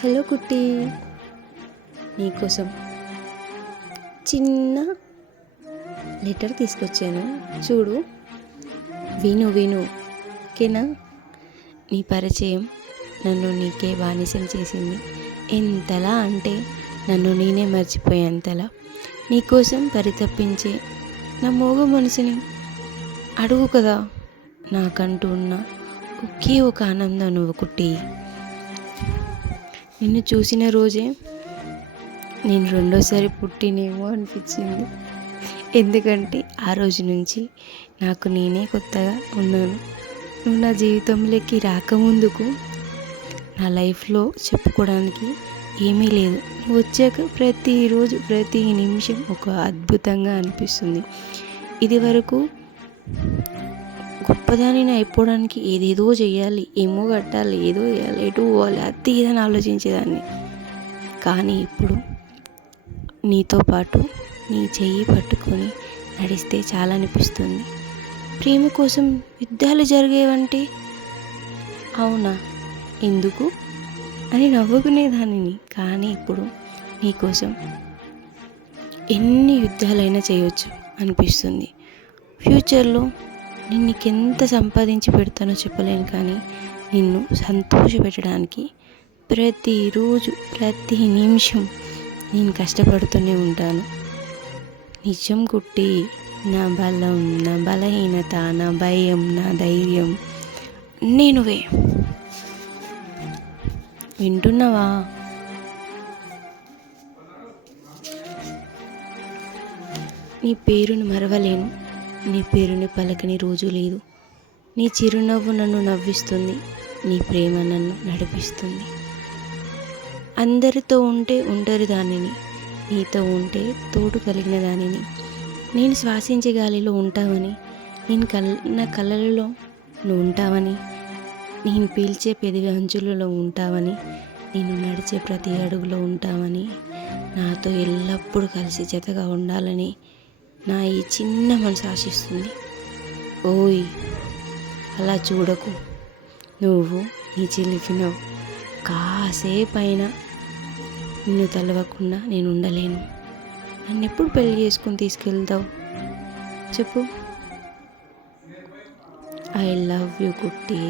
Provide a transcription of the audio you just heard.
Hello కుట్టి, నీకోసం చిన్న లెటర్ తీసుకొచ్చాను. చూడు, విను విను. ఓకేనా? నీ పరిచయం నన్ను నీకే బానిసం చేసింది. ఎంతలా అంటే నన్ను నేనే మర్చిపోయేంతలా. నీకోసం పరితపించే నా మోగ మనసుని అడుగు కదా. నాకంటూ ఉన్న ఒకే ఒక ఆనందం నువ్వు కుట్టి. నిన్ను చూసిన రోజే నేను రెండోసారి పుట్టినేమో అనిపించింది. ఎందుకంటే ఆ రోజు నుంచి నాకు నేనే కొత్తగా ఉన్నాను. నువ్వు నా జీవితంలోకి రాకముందుకు నా లైఫ్లో చెప్పుకోవడానికి ఏమీ లేదు. నువ్వు వచ్చాక ప్రతిరోజు ప్రతి నిమిషం ఒక అద్భుతంగా అనిపిస్తుంది. ఇది వరకు గొప్పదానిని అయిపోవడానికి ఏదేదో చేయాలి, ఏమో కట్టాలి, ఏదో చేయాలి, ఎటు పోవాలి, అది ఇదని ఆలోచించేదాన్ని. కానీ ఇప్పుడు నీతో పాటు నీ చెయ్యి పట్టుకొని నడిస్తే చాలా అనిపిస్తుంది. ప్రేమ కోసం యుద్ధాలు జరిగేవంటే అవునా, ఎందుకు అని నవ్వుకునేదానిని. కానీ ఇప్పుడు నీకోసం ఎన్ని యుద్ధాలైనా చేయవచ్చు అనిపిస్తుంది. ఫ్యూచర్లో నేను నీకెంత సంపాదించి పెడతానో చెప్పలేను, కానీ నిన్ను సంతోషపెట్టడానికి ప్రతిరోజు ప్రతి నిమిషం నేను కష్టపడుతూనే ఉంటాను. నిజం కుట్టి. నా బలం, నా బలహీనత, నా భయం, నా ధైర్యం నేనువే. వింటున్నావా? నీ పేరుని మరవలేను, నీ పేరుని పలకని రోజు లేదు. నీ చిరునవ్వు నన్ను నవ్విస్తుంది, నీ ప్రేమ నన్ను నడిపిస్తుంది. అందరితో ఉంటే ఒంటరి దానిని, నీతో ఉంటే తోడు కలిగిన దానిని. నేను శ్వాసించే గాలిలో ఉంటావని, నా కళ్ళలో నువ్వు ఉంటావని, నేను పీల్చే పెదవి అంచులలో ఉంటావని, నేను నడిచే ప్రతి అడుగులో ఉంటావని, నాతో ఎల్లప్పుడూ కలిసి జతగా ఉండాలని నా ఈ చిన్న మనసు ఆశిస్తుంది. ఓయ్, అలా చూడకు. నువ్వు నీ చిలికినవు. కాసేపైనా నిన్ను తలవకుండా నేను ఉండలేను. నన్ను ఎప్పుడు పెళ్లి చేసుకొని తీసుకెళ్తావు చెప్పు? ఐ లవ్ యూ కుట్టి.